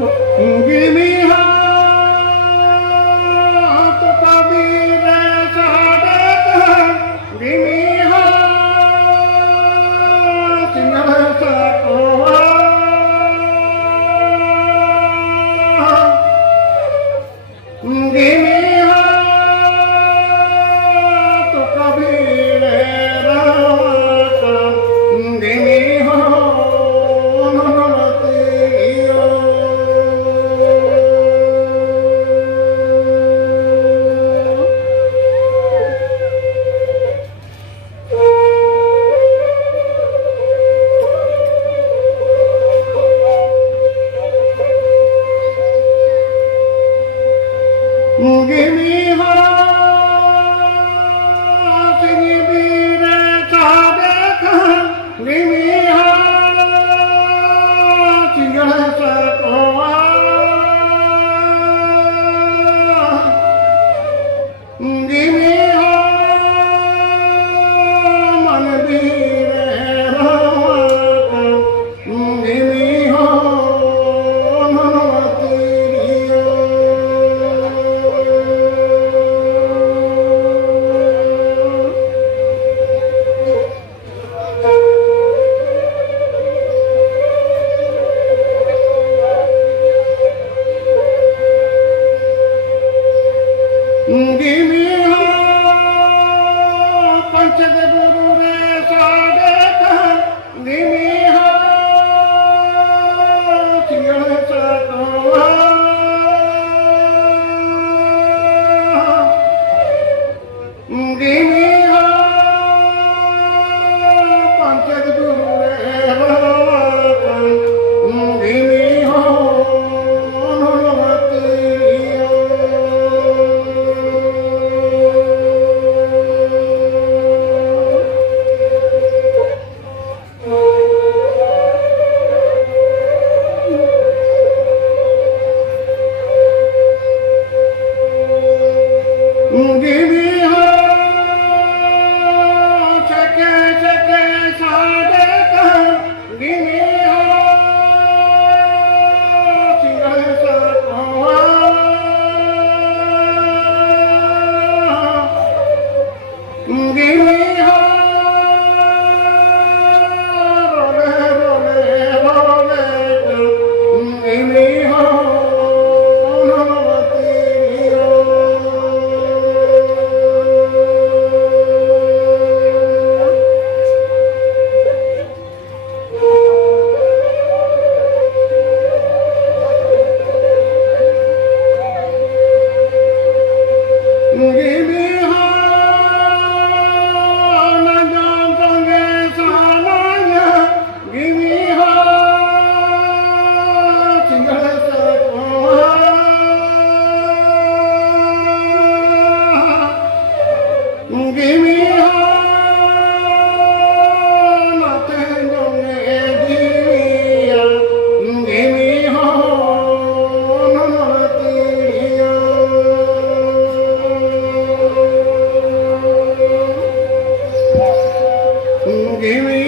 Give me heart, Kabir Sadat. Give me heart, Singal Sakoha. Give me heart, Kabir Rata. Give me Give me heart, give me Sadat. Give me heart, Singal Sakoha. Give me heart, Manbir Rata. Give me Give me heart, Panchad Guru Re Sadat. Give me heart, Singal Sakoha. Give me heart, Panchad Guru Re Sadat. Give me Give me heart, Chake Sadat. Give me heart, Singal Sakoha. Give me heart, Role Role. Give me Give me heart, Nandan Sange Sananya. Give me heart, Singal Sakoha. Give me heart, Natendonge Diya. Give me heart, Nanatiya. Give me